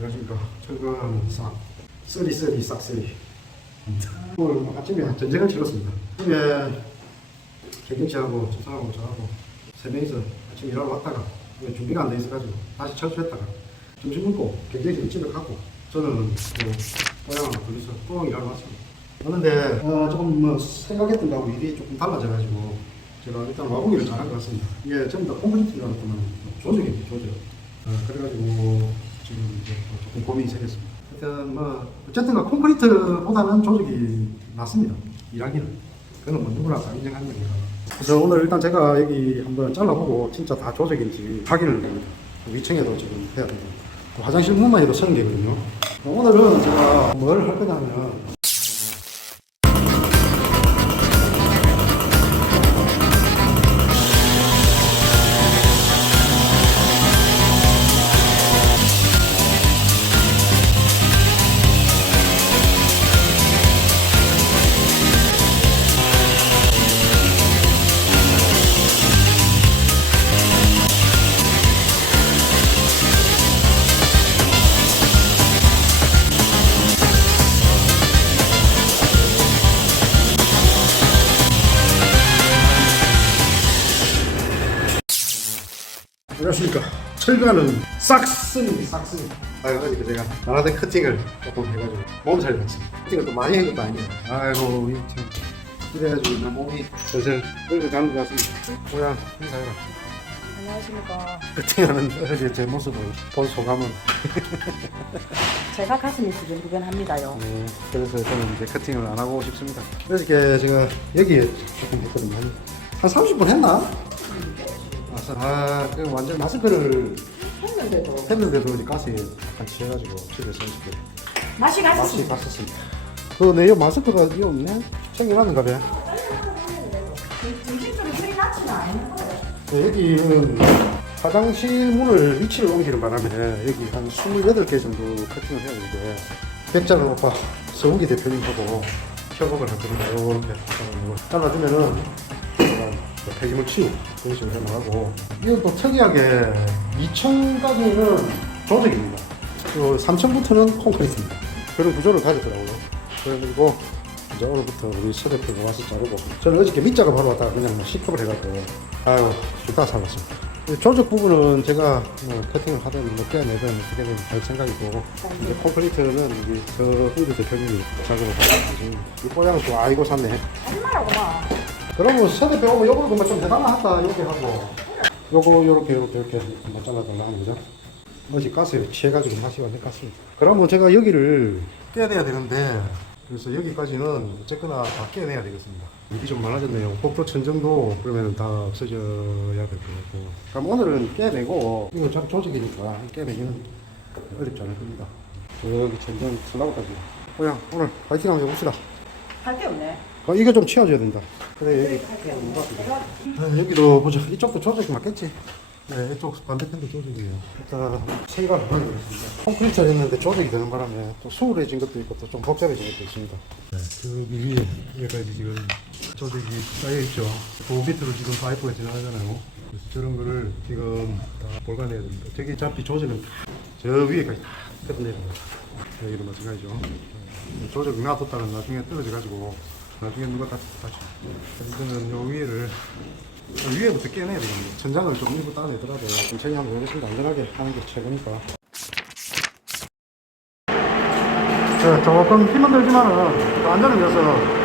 안녕하십니까. 철근 싹 쓰리 쓰리 싹 쓰리. 오늘 아침에 전쟁을 치렀습니다. 집에 개경 씨하고 집사하고 저하고 세 명이서 아침 일하러 왔다가 준비가 안 돼 있어가지고 다시 철수했다가 점심 먹고 경쟁 씨 집에 가고 저는 또 고향 둘이서 또 일하러 왔습니다. 그런데 어, 조금 뭐 생각했던 거하고 일이 조금 달라져가지고 제가 일단 와보기를 잘한 것 같습니다. 이게 전부 다 콘크리트라고 하면 조적이죠, 조적. 어, 그래가지고 지금 이제 또 조금 고민이 생겼습니다. 하여튼 뭐 어쨌든 콘크리트보다는 조적이 낫습니다. 일하기는. 그건 뭐 누구나 다 인정하는 거니까. 그래서 오늘 일단 제가 여기 한번 잘라보고 진짜 다 조적인지 확인을 합니다. 위층에도 지금 해야. 그 화장실 문만 해도 서른 개거든요. 오늘은 제가 뭘 할 거냐 하면 안녕하십니까. 철가는 싹스니 싹스니. 아유, 어저께 제가 나라대 커팅을 조금 해가지고 몸살이 났습니다. 커팅을 또 많이 한 것도 아니에요. 아이고, 이참 이래가지고 나 몸이 슬슬 늙어가는 것 같습니다. 뭐야, 인사해라. 안녕하십니까. 커팅하는 어제 제 모습을 본 소감은 제가 가슴이 두근두근합니다요. 네, 그래서 저는 이제 커팅을 안 하고 싶습니다. 어저께 제가 여기에 조금 했거든요. 한, 한 30분 했나? 아, 그 완전 마스크를 했는데도 했는데도 이제 가스에 약간 취해가지고 집에서 이렇게 맛이 맛이 갔습니다. 갔었습니다. 그내 마스크가 이 없네? 챙겨놨는가 봐. 정신줄이 소리 나지는 않는 거예요. 네, 여기는 화장실 문을 위치를 옮기는 바람에 여기 한 28개 정도 커팅을 해야 되는데 백자는 오빠 서욱이 대표님하고 협업을 했거든요. 이렇게 잘라주면은 폐기물 치우 그런 식으로 해나가고 이건 또 특이하게 2층까지는 조적입니다. 그 3층부터는 콘크리트입니다. 그런 구조를 가졌더라고요. 그래가지고 이제 오늘부터 우리 서 대표가 와서 자르고 저는 어저께 밑작업 하러 왔다가 그냥 뭐 C컵을 해갖고 아유 좋다 살았습니다 이 조적 부분은 제가 뭐 커팅을 하든 뭐 떼어내든 어떻게든 할 생각이고 이제 콘크리트는 이제 저 우주 대표님이 작업을 하고 지금 이또 아이고 샀네 말라고 막. 그러면 서 대표 오면 요거 그만 좀 대단하다 이렇게 하고. 요거 요렇게 요렇게 이렇게 한번 잘라달라 하는 거죠? 어제 가스에 취해가지고 맛이 완전 깠습니다. 그러면 제가 여기를 깨내야 되는데 그래서 여기까지는 어쨌거나 다 깨내야 되겠습니다. 일이 좀 많아졌네요. 복도 천정도 그러면 다 없어져야 될 것 같고. 그럼 오늘은 깨내고 이거 참 조직이니까 깨내기는 어렵지 않을 겁니다. 여기 천정 슬라브까지. 그냥 오늘 파이팅 한번 해봅시다. 할 게 없네. 어, 이거 좀 치워줘야 된다. 그래, 여기. 아, 여기도 보자. 이쪽도 조직이 맞겠지? 네, 이쪽 반대편도 조직이에요. 일단 체이가 나가겠습니다. 콘크리트를 했는데 조직이 되는 바람에 또 수울해진 것도 있고 또 좀 복잡해진 것도 있습니다. 네, 여기 위에 여기까지 지금 조직이 쌓여있죠. 그 밑으로 지금 파이프가 지나가잖아요. 그래서 저런 거를 지금 다 볼관해야 됩니다. 저기 잡히 조직은 저 위에까지 다 끝내야 됩니다. 여기도 마찬가지죠. 조직 놔뒀다는 나중에 떨어져가지고 나중에 누가 다 다시 이거는 요 위에를 요 위에부터 깨내야 되겠네요. 천장을 좀 일부 따내더라도 천천히 한번 해보겠습니다. 안전하게 하는 게 최고니까. 자, 조금 힘은 들지만은 안전을 위해서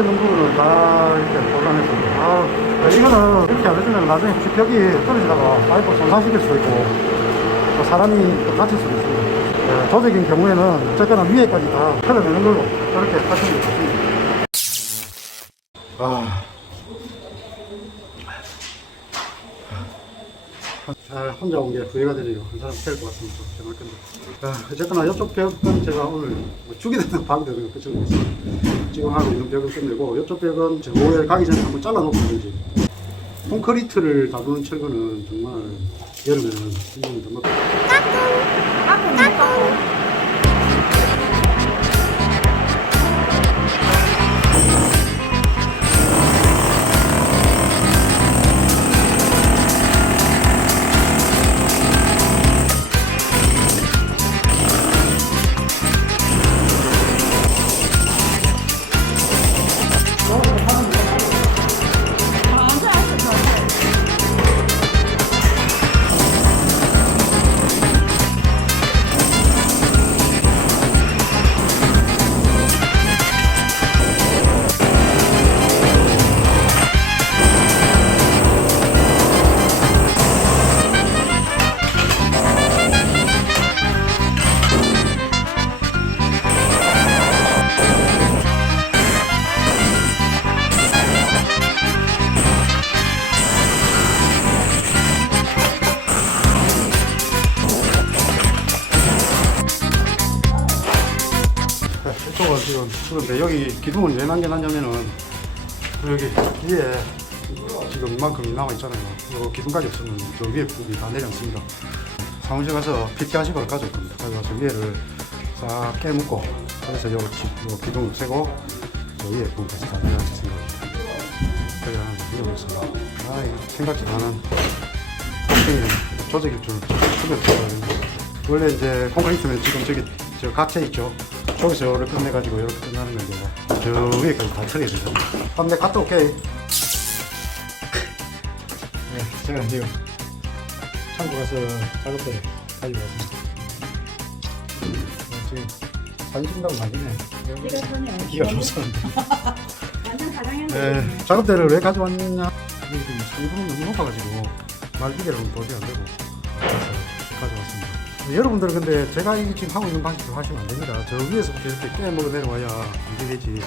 있는 부분은 다 이렇게 보관했습니다. 아, 이거는 이렇게 안 해주면 나중에 벽이 떨어지다가 파이프 손상시킬 수도 있고 또 사람이 또 다칠 수도 있습니다. 네, 조직인 경우에는 어쨌거나 위에까지 다 털어내는 걸로 그렇게 하시는 게 좋습니다. 아. 잘 혼자 온 게 후회가 되네요. 한 사람 될것 같으면 좀 정말 건데. 아, 어쨌거나 이쪽 벽은 제가 오늘 뭐 죽이 되든 끝을 냈습니다. 지금 하고 있는 벽은 끝내고 이쪽 벽은 저 오후에 가기 전에 한번 잘라놓고 든지 콘크리트를 다루는 철거는 정말 여름에는 정말 까꿍 까꿍. 좀 추운데 여기 기둥을 왜 남겨놨냐면은 여기 위에 지금 이만큼 남아있잖아요. 요 기둥까지 없으면 저 위에 부분이 다 내려앉습니다. 사무실 가서 빗가식을 가져올 겁니다. 가져와서 위에를 싹 깨묻고 그래서 요, 지- 요 기둥을 세고 저 위에 부분까지 다 내려앉을 생각입니다. 그래 하는 있습니다. 아, 이거 생각지도 않은 조직일 줄 들어가는데 원래 이제 콘크리트면 지금 저기 저 각재 있죠. 저기서 요를 끝내가지고 이렇게 끝나는 건데 저 위에까지 다 처리해야 되잖아. 그럼 내가 갔다 올게. 네, 제가 지금 창고 가서 작업대를 가지고 왔습니다. 네, 지금 사진 찍는다고 난리네. 이거 전혀 기가 좋습니다. 완전 사장님. 네, 작업대를 왜 가져왔냐? 이게 지금 상품이 너무 높아가지고 말기계로는 도저히 안 되고 여러분들은 근데 제가 이 지금 하고 있는 방식대로 하시면 안 됩니다. 저 위에서부터 이렇게 깨먹어 내려와야 안 되지.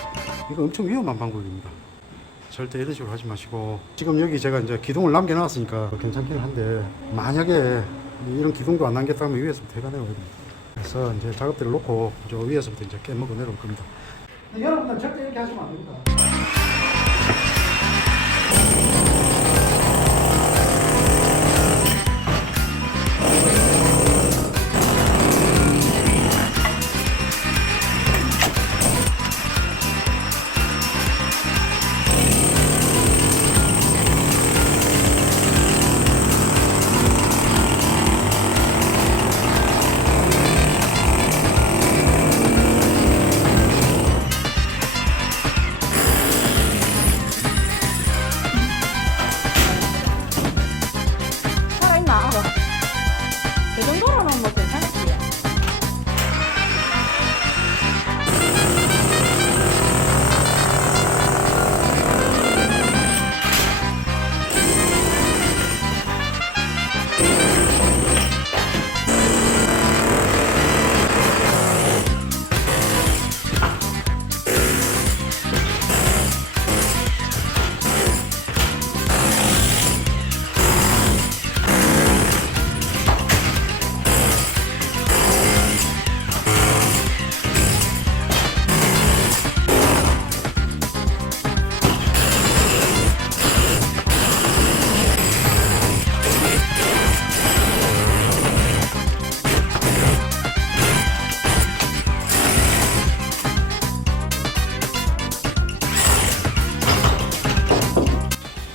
이거 엄청 위험한 방법입니다. 절대 이런 식으로 하지 마시고 지금 여기 제가 이제 기둥을 남겨놨으니까 괜찮긴 한데 만약에 이런 기둥도 안 남겼다면 위에서부터 해가 내려와야 됩니다. 그래서 이제 작업대를 놓고 저 위에서부터 이제 깨먹어 내려올 겁니다. 여러분들 절대 이렇게 하시면 안 됩니다.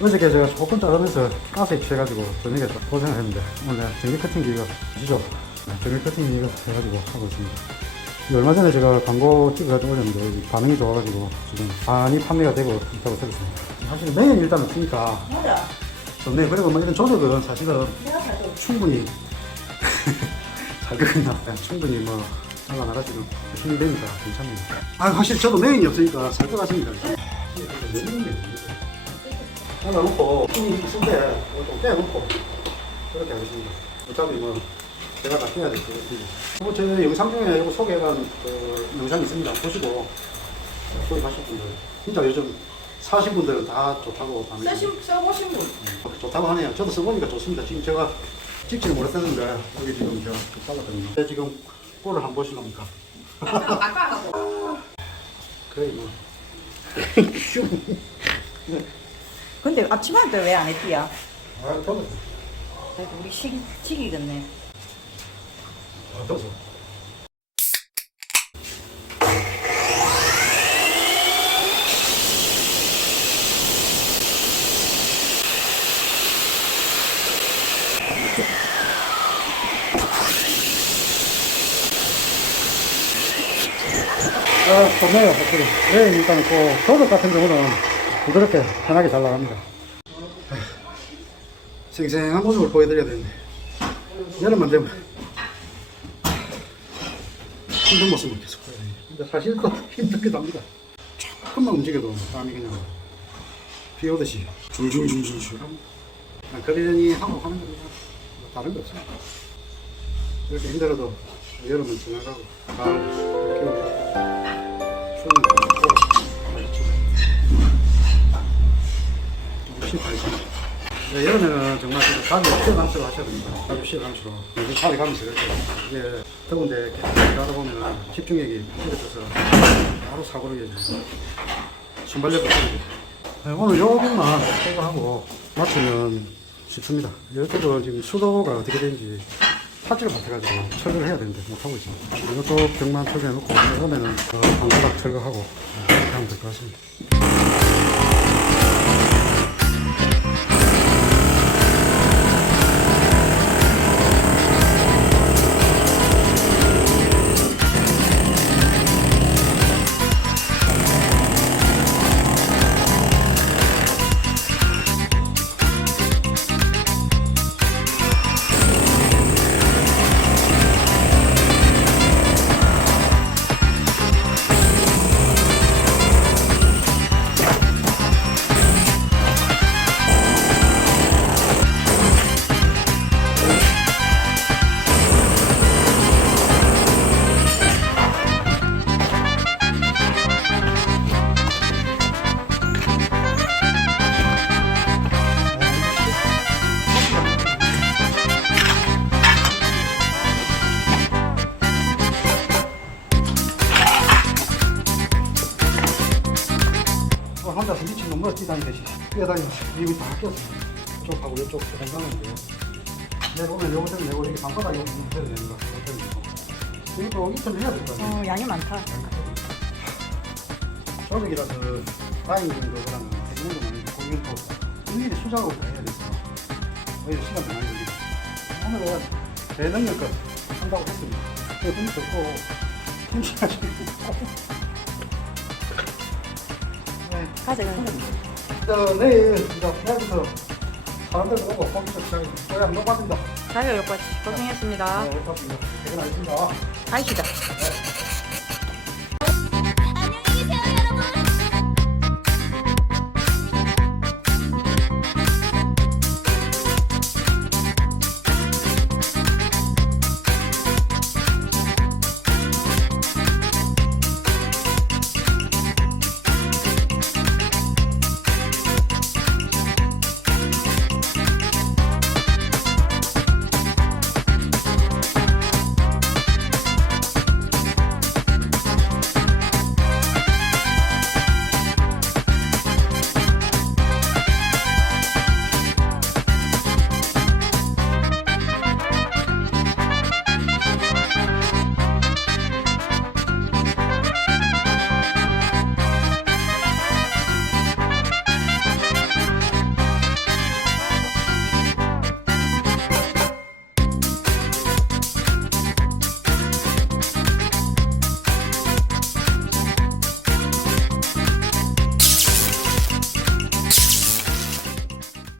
어저께 제가 조금 자르면서 가스에 취해가지고 저녁에 좀 고생을 했는데 오늘 전기 커팅기가 아시죠? 네, 전기 커팅기가 해가지고 하고 있습니다. 이 얼마 전에 제가 광고 찍어가지고 올렸는데 반응이 좋아가지고 지금 많이 판매가 되고 있다고 들었습니다. 사실 매일 일단은 트니까 맞아. 좋네요. 그리고 뭐 이런 조작은 사실은 내가 사줘. 충분히 자극이나 그냥 충분히 뭐 나가 나가지고 힘이 되니까 괜찮네요. 아 사실 저도 메인이 없으니까 살 것 같습니다. 하나 놓고 힘이 있는데 좀 빼놓고 그렇게 하겠습니다. 어차피 뭐 제가 다 빼야 될것 같아요. 제 영상 중에 이거 소개한 그 영상이 있습니다. 보시고 소개하실 분들 진짜 요즘 사신 분들은 다 좋다고 쓰신, 써보신 분. 좋다고 하네요. 저도 써보니까 좋습니다. 지금 제가 찍지는 못했는데 여기 지금 제가 잘랐거든요. 네, 지금 꼴을 한번 보실랍니까? 아까 하고. 그래 뭐. 근데 아침할 때왜안 했디야? 아, 더워. 그래도 우리 식, 식이겠네. 아, 더워. 아, 좋네요, 확실히. 네, 일단 그 도덕 같은 경우는 부드럽게 편하게 잘 나갑니다. 생생한 모습을 보여드려야 되는데 여름만 되면 힘든 모습을 계속 보여야 돼요. 근데 사실 또 힘들기도 합니다. 조금만 움직여도 땀이 그냥 비 오듯이 아, 그러니 하고 하는 겁니다. 뭐 다른 거 없어요. 이렇게 힘들어도 여름은 지나가고 가을, 겨울 추 다르죠. 네, 여름에는 정말 가기 시원 감수로 하셔야 됩니다. 가기 시원 감수로. 요즘 살이 가면서 그렇게 이게 더운데 계속 일하다 보면 집중력이 떨어져서 바로 사고를 해야지. 순발력도 떨어지. 네, 오늘 요 부분만 제거하고 마치면 쉽습니다. 이쪽은 지금 수도가 어떻게 되는지 파지를 못해가지고 철거를 해야 되는데 못하고 있습니다. 이것도 벽만 철거해놓고 그러면은 어, 방바닥 철거하고 어, 그렇게 하면 될 것 같습니다. 입이 다 꼈어. 이쪽하고 이쪽 공간인데 내가 오늘 요거 때문에 내가 이렇게 방바닥에 해야 되는 거 이것도 이쯤 해야 될거 아니야. 어, 양이 많다. 조직이라서 다행인 거보다는 대중도 많이 거기는 또 일일이 수작업을 해야 돼서 오히려 시간이 많이 걸리고 오늘은 제 능력껏 한다고 했습니다. 그 힘이 좋고 힘들어가지고 네. 가져 가. 저 내일 이제 내일부터 사람들 보고 거기서 시작해 저희 한번 받습니다. 자유 여기까지 고생했습니다. 네, 여기까지입니다. 퇴근하겠습니다. 가시다.